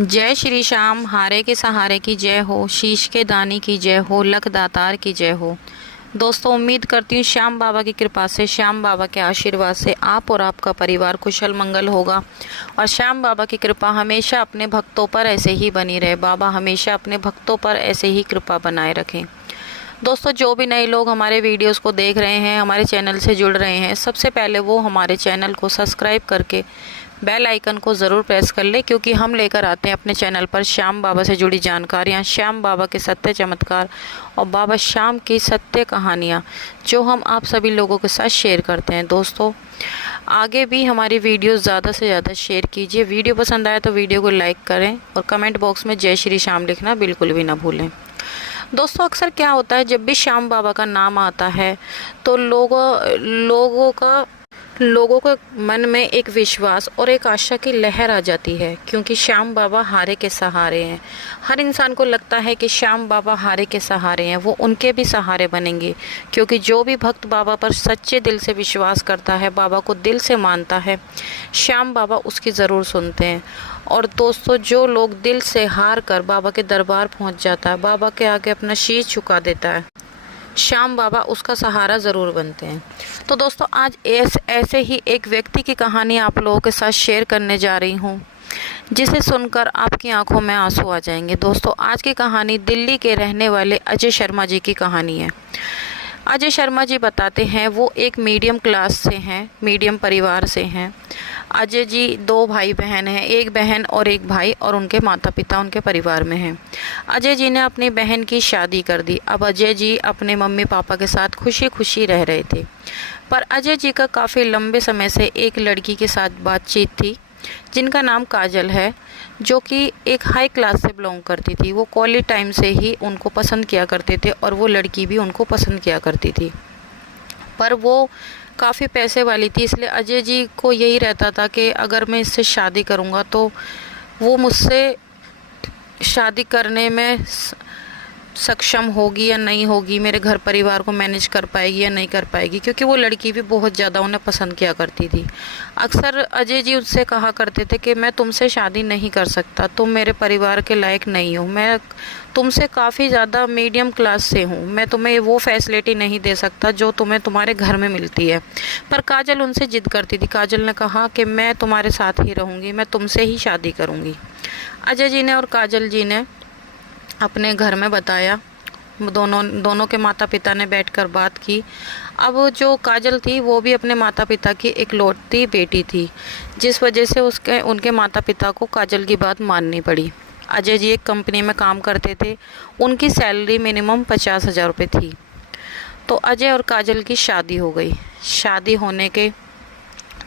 जय श्री श्याम, हारे के सहारे की जय हो, शीश के दानी की जय हो, लख दातार की जय हो। दोस्तों, उम्मीद करती हूँ श्याम बाबा की कृपा से, श्याम बाबा के आशीर्वाद से आप और आपका परिवार कुशल मंगल होगा और श्याम बाबा की कृपा हमेशा अपने भक्तों पर ऐसे ही बनी रहे। बाबा हमेशा अपने भक्तों पर ऐसे ही कृपा बनाए रखें। दोस्तों, जो भी नए लोग हमारे वीडियोस को देख रहे हैं, हमारे चैनल से जुड़ रहे हैं, सबसे पहले वो हमारे चैनल को सब्सक्राइब करके बेल आइकन को ज़रूर प्रेस कर ले, क्योंकि हम लेकर आते हैं अपने चैनल पर श्याम बाबा से जुड़ी जानकारियाँ, श्याम बाबा के सत्य चमत्कार और बाबा श्याम की सत्य कहानियाँ, जो हम आप सभी लोगों के साथ शेयर करते हैं। दोस्तों, आगे भी हमारी वीडियो ज़्यादा से ज़्यादा शेयर कीजिए। वीडियो पसंद आए तो वीडियो को लाइक करें और कमेंट बॉक्स में जय श्री श्याम लिखना बिल्कुल भी ना भूलें। दोस्तों, अक्सर क्या होता है, जब भी श्याम बाबा का नाम आता है तो लोगों के मन में एक विश्वास और एक आशा की लहर आ जाती है, क्योंकि श्याम बाबा हारे के सहारे हैं। हर इंसान को लगता है कि श्याम बाबा हारे के सहारे हैं, वो उनके भी सहारे बनेंगे, क्योंकि जो भी भक्त बाबा पर सच्चे दिल से विश्वास करता है, बाबा को दिल से मानता है, श्याम बाबा उसकी ज़रूर सुनते हैं। और दोस्तों, जो लोग दिल से हार कर बाबा के दरबार पहुंच जाता है, बाबा के आगे अपना शीश झुका देता है, श्याम बाबा उसका सहारा ज़रूर बनते हैं। तो दोस्तों, आज ऐसे ही एक व्यक्ति की कहानी आप लोगों के साथ शेयर करने जा रही हूँ, जिसे सुनकर आपकी आंखों में आंसू आ जाएंगे। दोस्तों, आज की कहानी दिल्ली के रहने वाले अजय शर्मा जी की कहानी है। अजय शर्मा जी बताते हैं, वो एक मीडियम क्लास से हैं, मीडियम परिवार से हैं। अजय जी 2 भाई बहन हैं, एक बहन और एक भाई, और उनके माता पिता उनके परिवार में हैं। अजय जी ने अपनी बहन की शादी कर दी। अब अजय जी अपने मम्मी पापा के साथ खुशी खुशी रह रहे थे, पर अजय जी का काफ़ी लंबे समय से एक लड़की के साथ बातचीत थी, जिनका नाम काजल है, जो कि एक हाई क्लास से बिलोंग करती थी। वो कॉलेज टाइम से ही उनको पसंद किया करते थे और वो लड़की भी उनको पसंद किया करती थी, पर वो काफ़ी पैसे वाली थी, इसलिए अजय जी को यही रहता था कि अगर मैं इससे शादी करूँगा तो वो मुझसे शादी करने में सक्षम होगी या नहीं होगी, मेरे घर परिवार को मैनेज कर पाएगी या नहीं कर पाएगी, क्योंकि वो लड़की भी बहुत ज़्यादा उन्हें पसंद किया करती थी। अक्सर अजय जी उससे कहा करते थे कि मैं तुमसे शादी नहीं कर सकता, तुम मेरे परिवार के लायक नहीं हो, मैं तुमसे काफ़ी ज़्यादा मीडियम क्लास से हूँ, मैं तुम्हें वो फैसिलिटी नहीं दे सकता जो तुम्हें तुम्हारे घर में मिलती है। पर काजल उनसे जिद करती थी। काजल ने कहा कि मैं तुम्हारे साथ ही रहूँगी, मैं तुमसे ही शादी करूँगी। अजय जी ने और काजल जी ने अपने घर में बताया, दोनों के माता पिता ने बैठकर बात की। अब जो काजल थी वो भी अपने माता पिता की इकलौती बेटी थी, जिस वजह से उनके माता पिता को काजल की बात माननी पड़ी। अजय जी एक कंपनी में काम करते थे, उनकी सैलरी मिनिमम 50,000 रुपये थी। तो अजय और काजल की शादी हो गई। शादी होने के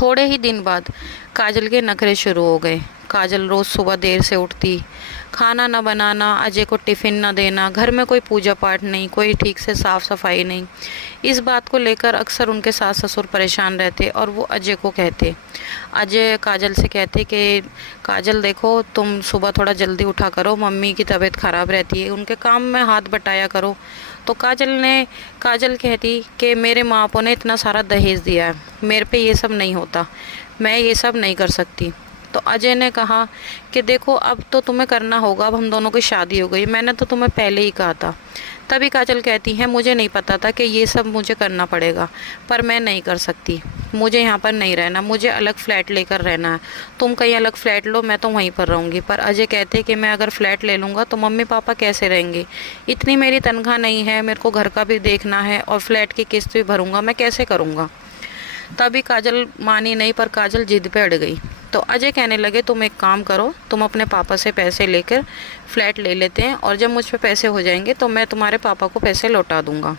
थोड़े ही दिन बाद काजल के नखरे शुरू हो गए। काजल रोज़ सुबह देर से उठती, खाना न बनाना, अजय को टिफ़िन न देना, घर में कोई पूजा पाठ नहीं, कोई ठीक से साफ़ सफाई नहीं। इस बात को लेकर अक्सर उनके सास ससुर परेशान रहते और वो अजय को कहते, अजय काजल से कहते कि काजल देखो, तुम सुबह थोड़ा जल्दी उठा करो, मम्मी की तबीयत ख़राब रहती है, उनके काम में हाथ बटाया करो। तो काजल कहती कि मेरे माँ बापों ने इतना सारा दहेज दिया है, मेरे पे ये सब नहीं होता, मैं ये सब नहीं कर सकती। तो अजय ने कहा कि देखो, अब तो तुम्हें करना होगा, अब हम दोनों की शादी हो गई, मैंने तो तुम्हें पहले ही कहा था। तभी काजल कहती है, मुझे नहीं पता था कि ये सब मुझे करना पड़ेगा, पर मैं नहीं कर सकती, मुझे यहाँ पर नहीं रहना, मुझे अलग फ्लैट लेकर रहना है, तुम कहीं अलग फ्लैट लो, मैं तो वहीं पर रहूँगी। पर अजय कहते कि मैं अगर फ्लैट ले लूँगा तो मम्मी पापा कैसे रहेंगे, इतनी मेरी तनख्वाह नहीं है, मेरे को घर का भी देखना है और फ्लैट की किस्त भी भरूँगा, मैं कैसे करूँगा। तभी काजल मानी नहीं, पर काजल जिद पे अड़ गई। तो अजय कहने लगे, तुम एक काम करो, तुम अपने पापा से पैसे लेकर फ्लैट ले लेते हैं, और जब मुझ पे पैसे हो जाएंगे तो मैं तुम्हारे पापा को पैसे लौटा दूंगा।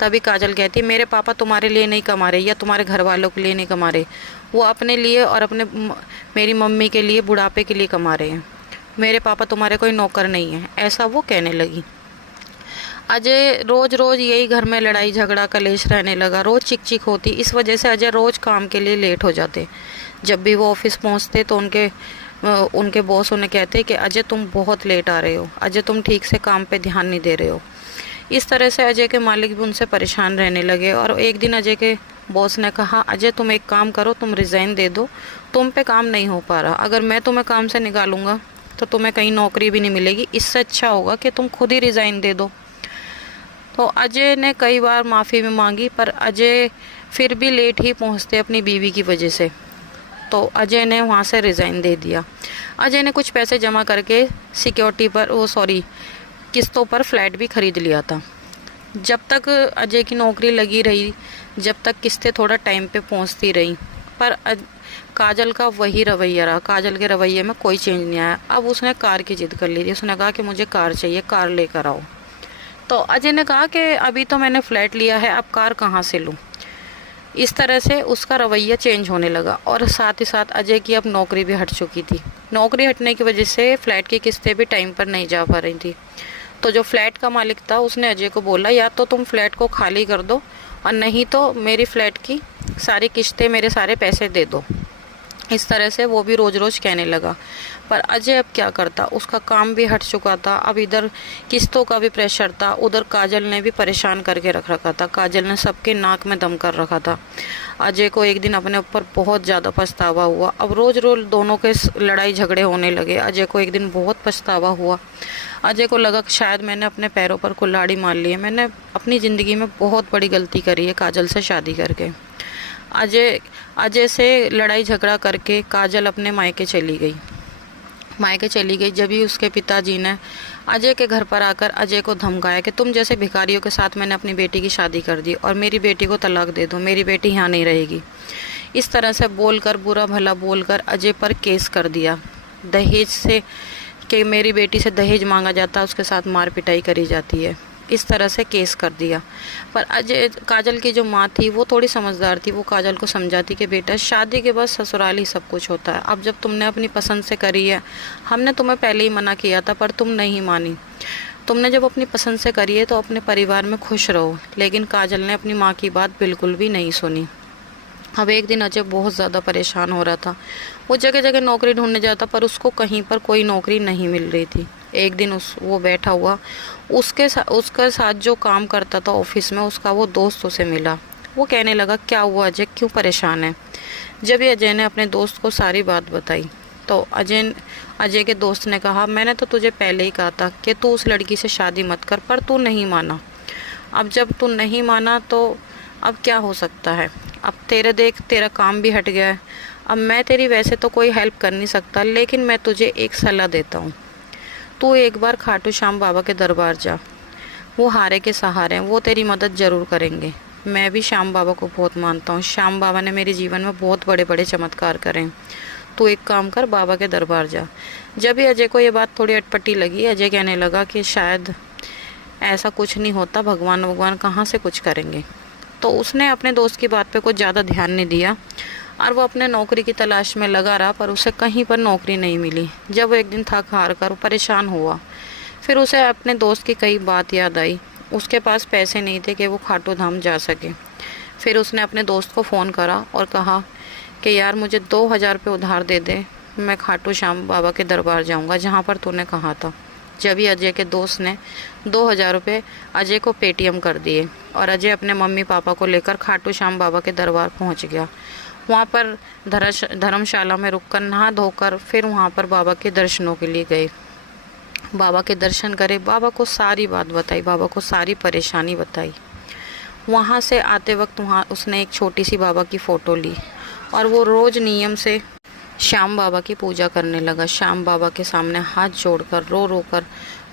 तभी काजल कहती, मेरे पापा तुम्हारे लिए नहीं कमा रहे या तुम्हारे घर वालों के लिए नहीं कमा रहे, वो अपने लिए और मेरी मम्मी के लिए, बुढ़ापे के लिए कमा रहे हैं, मेरे पापा तुम्हारे कोई नौकर नहीं है, ऐसा वो कहने लगी। अजय रोज़ यही घर में लड़ाई झगड़ा कलेश रहने लगा, रोज़ चिक चिक होती। इस वजह से अजय रोज़ काम के लिए लेट हो जाते। जब भी वो ऑफिस पहुंचते तो उनके बॉस उन्हें कहते कि अजय तुम बहुत लेट आ रहे हो, अजय तुम ठीक से काम पे ध्यान नहीं दे रहे हो। इस तरह से अजय के मालिक भी उनसे परेशान रहने लगे, और एक दिन अजय के बॉस ने कहा, अजय तुम एक काम करो, तुम रिज़ाइन दे दो, तुम पे काम नहीं हो पा रहा, अगर मैं तुम्हें काम से निकालूंगा तो तुम्हें कहीं नौकरी भी नहीं मिलेगी, इससे अच्छा होगा कि तुम खुद ही रिज़ाइन दे दो। तो अजय ने कई बार माफ़ी भी मांगी, पर अजय फिर भी लेट ही पहुंचते अपनी बीवी की वजह से। तो अजय ने वहाँ से रिज़ाइन दे दिया। अजय ने कुछ पैसे जमा करके सिक्योरिटी पर किस्तों पर फ्लैट भी ख़रीद लिया था। जब तक अजय की नौकरी लगी रही, जब तक किस्तें थोड़ा टाइम पे पहुंचती रही, पर काजल का वही रवैया रहा। काजल के रवैये में कोई चेंज नहीं आया। अब उसने कार की जिद कर ली थी। उसने कहा कि मुझे कार चाहिए, कार लेकर आओ। तो अजय ने कहा कि अभी तो मैंने फ्लैट लिया है, अब कार कहाँ से लूँ। इस तरह से उसका रवैया चेंज होने लगा। और साथ ही साथ अजय की अब नौकरी भी हट चुकी थी। नौकरी हटने की वजह से फ्लैट की किस्तें भी टाइम पर नहीं जा पा रही थी। तो जो फ्लैट का मालिक था उसने अजय को बोला, या तो तुम फ्लैट को खाली कर दो और नहीं तो मेरी फ्लैट की सारी किस्तें, मेरे सारे पैसे दे दो। इस तरह से वो भी रोज़ रोज़ कहने लगा। पर अजय अब क्या करता, उसका काम भी हट चुका था। अब इधर किस्तों का भी प्रेशर था, उधर काजल ने भी परेशान करके रख रखा था। काजल ने सबके नाक में दम कर रखा था। अजय को एक दिन अपने ऊपर बहुत ज़्यादा पछतावा हुआ। अब रोज़ रोज़ दोनों के लड़ाई झगड़े होने लगे। अजय को एक दिन बहुत पछतावा हुआ। अजय को लगा कि शायद मैंने अपने पैरों पर कुल्हाड़ी मार ली है। मैंने अपनी ज़िंदगी में बहुत बड़ी गलती करी है काजल से शादी करके। अजय से लड़ाई झगड़ा करके काजल अपने मायके चली गई। जब ही उसके पिताजी ने अजय के घर पर आकर अजय को धमकाया कि तुम जैसे भिखारियों के साथ मैंने अपनी बेटी की शादी कर दी और मेरी बेटी को तलाक दे दो, मेरी बेटी यहाँ नहीं रहेगी। इस तरह से बोलकर, बुरा भला बोलकर अजय पर केस कर दिया। दहेज से, कि मेरी बेटी से दहेज मांगा जाता, उसके साथ मार पिटाई करी जाती है। इस तरह से केस कर दिया। पर काजल की जो माँ थी वो थोड़ी समझदार थी। वो काजल को समझाती कि बेटा, शादी के बाद ससुराल ही सब कुछ होता है। अब जब तुमने अपनी पसंद से करी है, हमने तुम्हें पहले ही मना किया था पर तुम नहीं मानी। तुमने जब अपनी पसंद से करी है तो अपने परिवार में खुश रहो। लेकिन काजल ने अपनी माँ की बात बिल्कुल भी नहीं सुनी। अब एक दिन अजय बहुत ज़्यादा परेशान हो रहा था। वो जगह जगह नौकरी ढूंढने जाता पर उसको कहीं पर कोई नौकरी नहीं मिल रही थी। एक दिन वो बैठा हुआ, उसका साथ जो काम करता था ऑफिस में, उसका वो दोस्त उसे मिला। वो कहने लगा, क्या हुआ अजय, क्यों परेशान है। जब ये अजय ने अपने दोस्त को सारी बात बताई तो अजय के दोस्त ने कहा, मैंने तो तुझे पहले ही कहा था कि तू उस लड़की से शादी मत कर, पर तू नहीं माना। अब जब तू नहीं माना तो अब क्या हो सकता है। अब तेरा काम भी हट गया है। अब मैं तेरी वैसे तो कोई हेल्प कर नहीं सकता, लेकिन मैं तुझे एक सलाह देता हूँ। तू एक बार खाटू श्याम बाबा के दरबार जा। वो हारे के सहारे हैं, वो तेरी मदद ज़रूर करेंगे। मैं भी श्याम बाबा को बहुत मानता हूँ। श्याम बाबा ने मेरे जीवन में बहुत बड़े बड़े चमत्कार करे। तू एक काम कर, बाबा के दरबार जा। जब भी अजय को ये बात थोड़ी अटपटी लगी, अजय कहने लगा कि शायद ऐसा कुछ नहीं होता, भगवान कहाँ से कुछ करेंगे। तो उसने अपने दोस्त की बात पे कुछ ज़्यादा ध्यान नहीं दिया और वो अपने नौकरी की तलाश में लगा रहा, पर उसे कहीं पर नौकरी नहीं मिली। जब वो एक दिन थक हार कर परेशान हुआ, फिर उसे अपने दोस्त की कई बात याद आई। उसके पास पैसे नहीं थे कि वो खाटू धाम जा सके। फिर उसने अपने दोस्त को फ़ोन करा और कहा कि यार, मुझे 2000 रुपये उधार दे दे, मैं खाटू श्याम बाबा के दरबार जाऊंगा जहाँ पर तूने कहा था। जब ही अजय के दोस्त ने 2000 रुपये अजय को पेटीएम कर दिए और अजय अपने मम्मी पापा को लेकर खाटू श्याम बाबा के दरबार पहुँच गया। वहाँ पर धर्मशाला में रुककर नहा धोकर फिर वहाँ पर बाबा के दर्शनों के लिए गए। बाबा के दर्शन करे, बाबा को सारी बात बताई, बाबा को सारी परेशानी बताई। वहाँ से आते वक्त वहाँ उसने एक छोटी सी बाबा की फ़ोटो ली और वो रोज़ नियम से श्याम बाबा की पूजा करने लगा। श्याम बाबा के सामने हाथ जोड़कर रो रो कर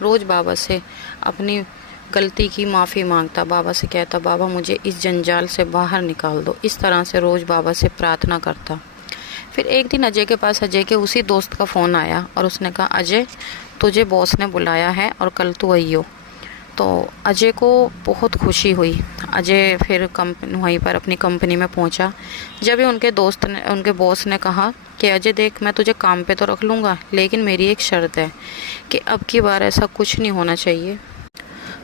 रोज़ बाबा से अपनी गलती की माफ़ी मांगता। बाबा से कहता, बाबा मुझे इस जंजाल से बाहर निकाल दो। इस तरह से रोज़ बाबा से प्रार्थना करता। फिर एक दिन अजय के पास अजय के उसी दोस्त का फ़ोन आया और उसने कहा, अजय, तुझे बॉस ने बुलाया है और कल तू आइयो। तो अजय को बहुत खुशी हुई। अजय फिर वहीं पर अपनी कंपनी में पहुंचा। जब ही उनके बॉस ने कहा कि अजय देख, मैं तुझे काम पे तो रख लूँगा, लेकिन मेरी एक शर्त है कि अब की बार ऐसा कुछ नहीं होना चाहिए।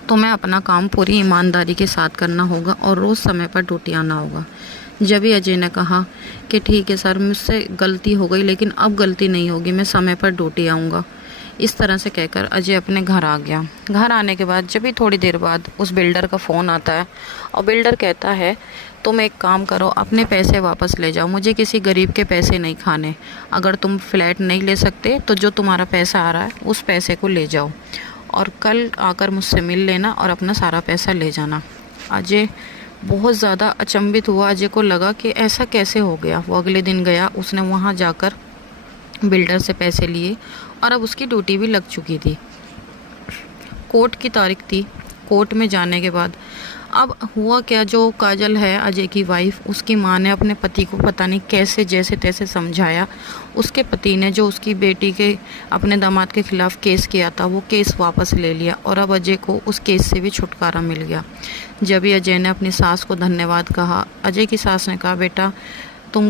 तुम्हें अपना काम पूरी ईमानदारी के साथ करना होगा और रोज़ समय पर ड्यूटी आना होगा। जब ही अजय ने कहा कि ठीक है सर, मुझसे गलती हो गई, लेकिन अब गलती नहीं होगी, मैं समय पर ड्यूटी आऊँगा। इस तरह से कहकर अजय अपने घर आ गया। घर आने के बाद जब भी थोड़ी देर बाद उस बिल्डर का फ़ोन आता है और बिल्डर कहता है तुम एक काम करो, अपने पैसे वापस ले जाओ, मुझे किसी गरीब के पैसे नहीं खाने। अगर तुम फ्लैट नहीं ले सकते तो जो तुम्हारा पैसा आ रहा है उस पैसे को ले जाओ और कल आकर मुझसे मिल लेना और अपना सारा पैसा ले जाना। अजय बहुत ज़्यादा अचंभित हुआ। अजय को लगा कि ऐसा कैसे हो गया। वो अगले दिन गया, उसने वहाँ जाकर बिल्डर से पैसे लिए और अब उसकी ड्यूटी भी लग चुकी थी। कोर्ट की तारीख थी। कोर्ट में जाने के बाद अब हुआ क्या, जो काजल है अजय की वाइफ, उसकी माँ ने अपने पति को पता नहीं कैसे जैसे तैसे समझाया। उसके पति ने जो उसकी बेटी के अपने दामाद के खिलाफ केस किया था वो केस वापस ले लिया और अब अजय को उस केस से भी छुटकारा मिल गया। जब भी अजय ने अपनी सास को धन्यवाद कहा, अजय की सास ने कहा, बेटा तुम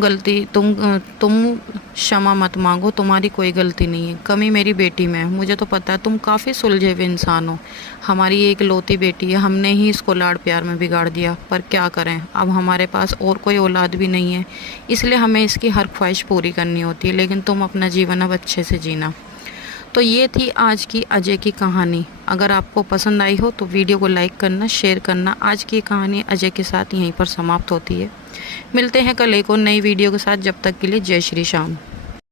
क्षमा मत मांगो, तुम्हारी कोई गलती नहीं है, कमी मेरी बेटी में है। मुझे तो पता है तुम काफ़ी सुलझे हुए इंसान हो। हमारी एक लौती बेटी है, हमने ही इसको लाड़ प्यार में बिगाड़ दिया, पर क्या करें, अब हमारे पास और कोई औलाद भी नहीं है, इसलिए हमें इसकी हर ख्वाहिश पूरी करनी होती है, लेकिन तुम अपना जीवन अब अच्छे से जीना। तो ये थी आज की अजय की कहानी। अगर आपको पसंद आई हो तो वीडियो को लाइक करना, शेयर करना। आज की कहानी अजय के साथ यहीं पर समाप्त होती है। मिलते हैं कल एक और नई वीडियो के साथ। जब तक के लिए जय श्री श्याम।